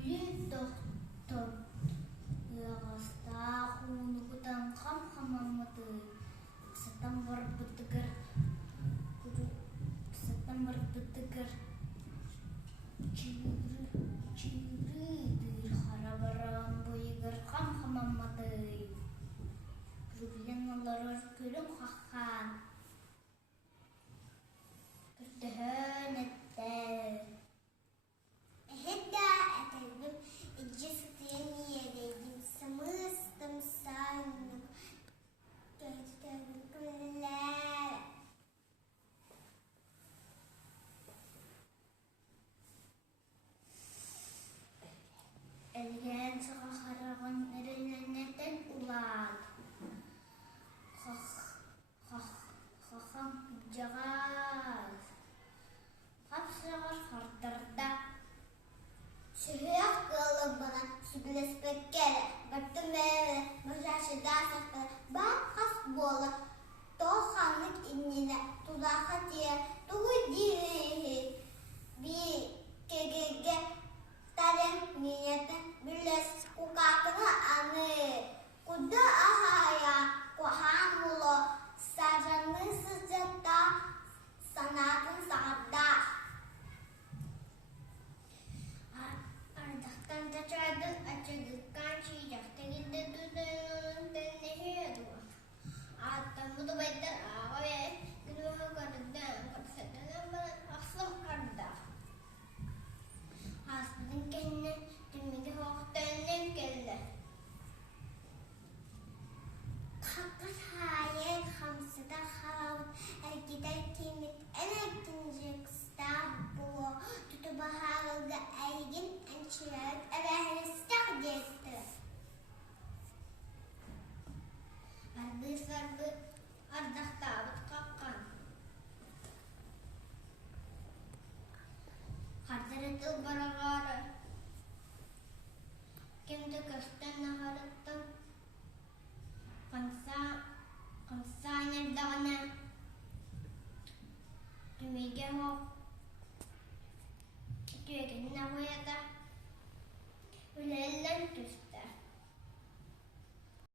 Үлі тоқтып, ұяғаста құлынығыдан қам-қамамыды, сатан бар бұтығыр, чүйрі-дүйр қара баран бойығыр қам-қамамыды, жүрген олар көлім қаққан, күрдіхін әтті. Әхетті әтілгім, әджістен ерегім, сымыстым саным, көстігім күлләр. Әлген сыға қараған әрінәнеттен ұлад. Қақам жағаз. Қапсығыр қартырда. Sühüyak kılım bana sübüles pekkele, baktım meyve, mücaşıda saklı, bak kas bola, toğanlık innine, tuzağa diye, tuğu değil, bir kegege, tarım niyeti, büles kukakını anı, kuda ahaya, kuhamulo, sarjanı sıcakta, sanatın sağda. Ардақтан тачадың ачыдыққан шейдақта келді дүдің дәннехе Аттамыды байдар ағай күнуі көрден көрсетінен баран ақсым қарды. Асының кәнінен түмеге хоқтаннен келді. Қаққыз хайын қамсыда қалауын, әргедар кемет әліктің жекстар бұлы, тұты бағарылды әрген әншілерік әбәрістіқ десті. Арды-сарды ардақтабыт қаққан. Қардары тұл барағары. Кемді көстен нағарыттың. Қанса нердағына. Түмеге хоқ. Түйегеніне қояда. Өлелен түс.